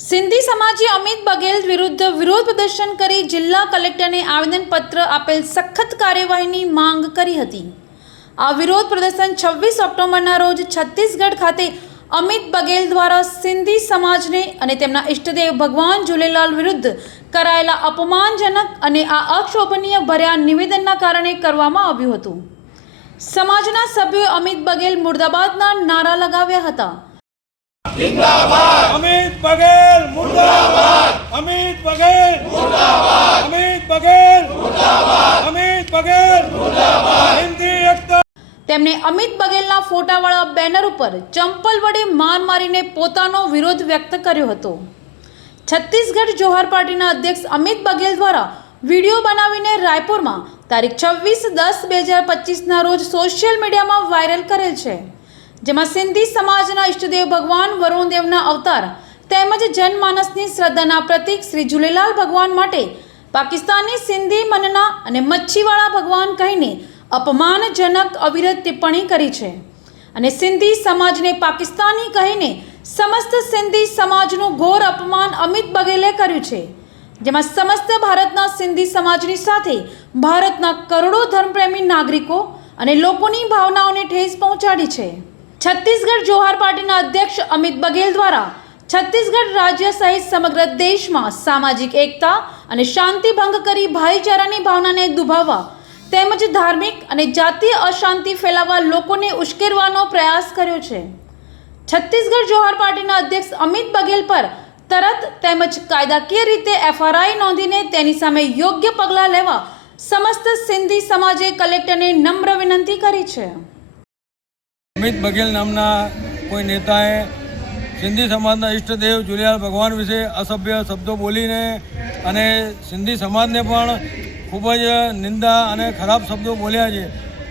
સિંધી સમાજે અમિત બઘેલ વિરુદ્ધ વિરોધ પ્રદર્શન કરી જિલ્લા કલેક્ટરને આવેદનપત્ર આપેલ સખત કાર્યવાહીની માંગ કરી હતી। આ વિરોધ પ્રદર્શન 26 ઓક્ટોબરના રોજ છત્તીસગઢ ખાતે અમિત બઘેલ દ્વારા સિંધી સમાજને અને તેમના ઇષ્ટદેવ ભગવાન ઝૂલેલાલ વિરુદ્ધ કરાયેલા અપમાનજનક અને આ અક્ષોભનીય ભર્યા નિવેદનના કારણે કરવામાં આવ્યું હતું। સમાજના સભ્યોએ અમિત બઘેલ મુર્દાબાદના નારા લગાવ્યા હતા। अमित बघेल मुर्दाबाद, अमित बघेल मुर्दाबाद, अमित बघेल मुर्दाबाद, अमित बघेल मुर्दाबाद। हिंदी एकता। તેમણે અમિત બઘેલના ફોટાવાળા બેનર ઉપર ચંપલ વડે માર મારીને પોતાનો વિરોધ વ્યક્ત કર્યો હતો। છત્તીસગઢ જોહાર પાર્ટીના અધ્યક્ષ અમિત બઘેલ દ્વારા વિડીયો બનાવીને રાયપુરમાં તારીખ 26/10/2025ના રોજ સોશિયલ મીડિયામાં વાયરલ કરેલ છે, જેમાં સિંધી સમાજના ઇષ્ટદેવ ભગવાન વરુણદેવના અવતાર તેમજ જનમાનસની શ્રદ્ધાના પ્રતીક શ્રી ઝૂલેલાલ ભગવાન માટે પાકિસ્તાની સિંધી મનના અને મચ્છીવાળા ભગવાન કહીને અપમાનજનક અવિરત ટિપ્પણી કરી છે અને સિંધી સમાજને પાકિસ્તાની કહીને સમસ્ત સિંધી સમાજનું ઘોર અપમાન અમિત બઘેલે કર્યું છે, જેમાં સમસ્ત ભારતના સિંધી સમાજની સાથે ભારતના કરોડો ધર્મપ્રેમી નાગરિકો અને લોકોની ભાવનાઓને ઠેસ પહોંચાડી છે। છત્તીસગઢ જોહાર પાર્ટીના અધ્યક્ષ અમિત બઘેલ દ્વારા છત્તીસગઢ રાજ્ય સહિત સમગ્ર દેશમાં સામાજિક એકતા અને શાંતિ ભંગ કરી ભાઈચારાની ભાવનાને દુભાવવા તેમજ ધાર્મિક અને જાતીય અશાંતિ ફેલાવવા લોકોને ઉશ્કેરવાનો પ્રયાસ કર્યો છે। છત્તીસગઢ જોહાર પાર્ટીના અધ્યક્ષ અમિત બઘેલ પર તરત તેમજ કાયદાકીય રીતે FRI નોંધીને તેની સામે યોગ્ય પગલાં લેવા સમસ્ત સિંધી સમાજે કલેક્ટરને નમ્ર વિનંતી કરી છે। अमित बघेल नामना कोई नेताए सिंधी समाजना इष्टदेव झूलेलाल भगवान विषे असभ्य शब्दों बोलीने अने सिंधी समाजने पण खूब ज निंदा अने खराब शब्दों बोल्या छे।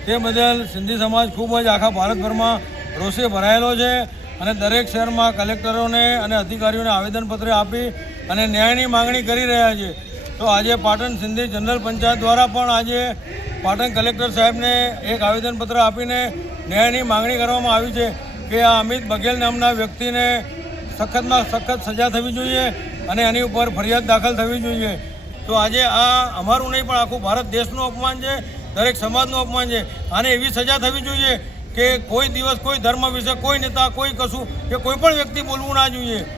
ते बदल सिंधी समाज खूब ज आखा भारतभर में रोषे भरायेलो छे अने दरेक शहर में कलेक्टरों अने अधिकारीओं ने आवेदनपत्र आपी अने न्यायनी मांगणी करी रह्या छे। तो आज पाटण सिंधी जनरल पंचायत द्वारा पण आज पाटण कलेक्टर साहेब ने एक आवेदनपत्र आपीने न्यायनी मांगणी करवामां आवी छे कि आ अमित बघेल नामना व्यक्ति ने सख्त में सख्त सजा थवी जोईए अने एनी उपर फरियाद दाखल थवी जोईए। तो आज आ अमारुं नहीं पण आखुं भारत देशनुं अपमान छे, दरेक समाजनुं अपमान छे। आने एवी सजा थवी जोईए कि कोई दिवस कोई धर्म विषे कोई नेता कोई कशुं के कोई पण व्यक्ति बोलवुं ना जोईए।